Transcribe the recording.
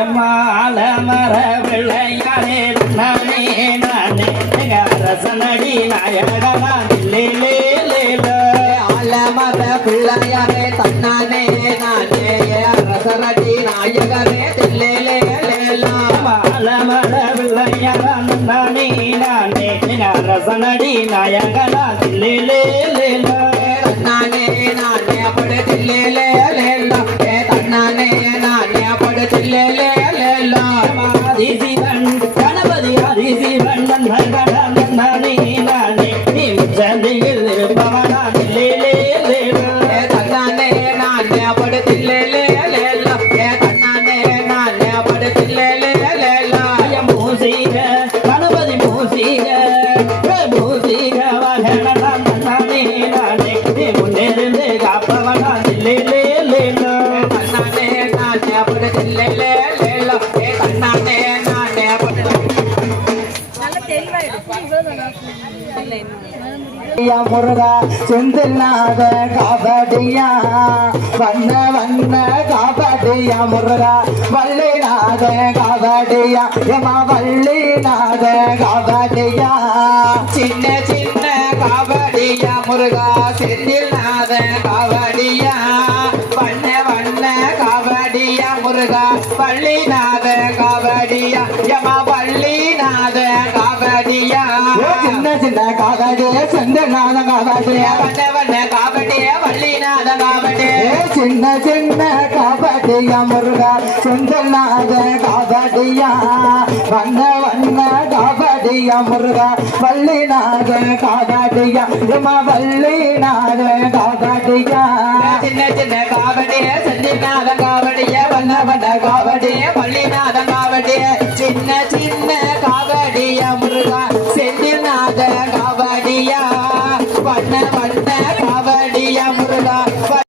எம்மால மர விளையாடே நானே நானே அரசனடி நாயகனா ஆலமர பிள்ளையாரே தன்னானே நானே அரசனடி நாயகரே ஆலமர பிள்ளையாரா நானே நானே அரசனடி நாயகனா தன்னானே நானே அப்படி தன்னானே நானே அப்படி கணபதி ஆதிசிவன் நானே நானே நீ சந்தையில் இருப்பவனா தன்னானே நானே அப்படி தன்னானே நானே அப்படி மூசிக கணபதி மூசிக மூசிக வகனம் நானே நானே நீ முன்னிருந்து காப்பவனா தன்னானே நானே அப்படி தன்னானே நானே அப்படி முருகா செந்தில்நாத காபடியா வண்ண வண்ண காபடியா முருகா வள்ளிநாத காபடியா எமா வள்ளிநாத காபடியா சின்ன சின்ன காபடியா முருகா செந்தில்நாத காபடியா வண்ண வண்ண காபடியா முருகா வள்ளிநாத காபடியா எமா வள்ளிநாத காபடியா சின்ன சின்ன காபடியா செந்தில்நாத காபடியா வண்ண வண்ண காபடியா வள்ளிநாத காபடியா சின்ன சின்ன காபடியா முருகா செந்தில்நாத காபடியா வண்ண வண்ண காபடியா முருகா வள்ளிநாத காபடியா எமா வள்ளிநாத காபடியா சின்ன சின்ன காபடியா செந்தில்நாத காபடியா வண்ண வண்ண காபடியா வள்ளிநாத காபடியா